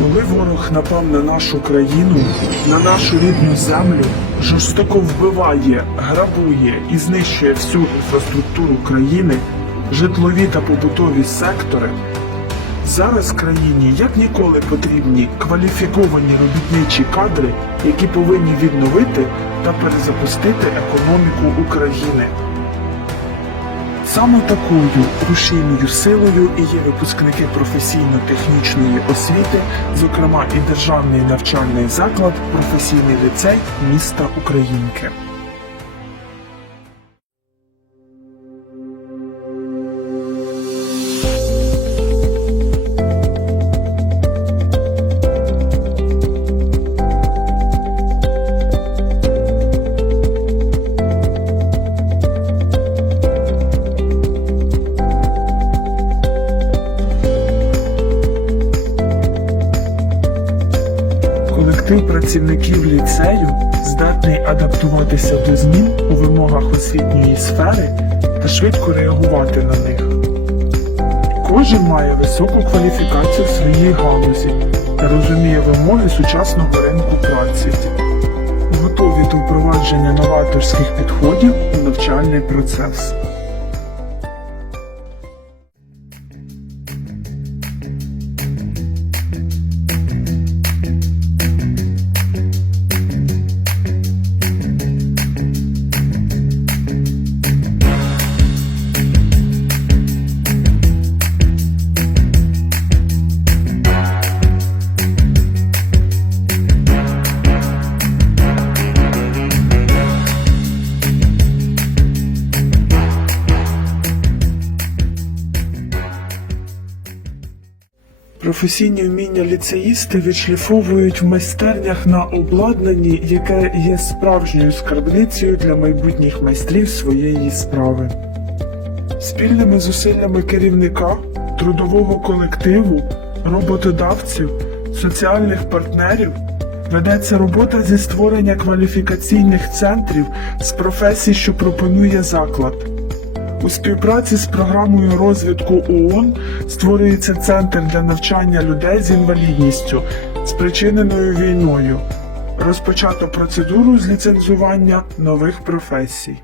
Коли ворог напав на нашу країну, на нашу рідну землю, жорстоко вбиває, грабує і знищує всю інфраструктуру країни, житлові та побутові сектори, зараз країні як ніколи потрібні кваліфіковані робітничі кадри, які повинні відновити та перезапустити економіку України. Саме такою рушійною силою і є випускники професійно-технічної освіти, зокрема і державний навчальний заклад, професійний ліцей міста Українки. Колектив працівників ліцею здатний адаптуватися до змін у вимогах освітньої сфери та швидко реагувати на них. Кожен має високу кваліфікацію в своїй галузі та розуміє вимоги сучасного ринку праці. Готові до впровадження новаторських підходів у навчальний процес. Професійні вміння ліцеїсти відшліфовують в майстернях на обладнанні, яке є справжньою скарбницею для майбутніх майстрів своєї справи. Спільними зусиллями керівника, трудового колективу, роботодавців, соціальних партнерів ведеться робота зі створення кваліфікаційних центрів з професій, що пропонує заклад. У співпраці з програмою розвитку ООН створюється центр для навчання людей з інвалідністю, спричиненою війною. Розпочато процедуру з ліцензування нових професій.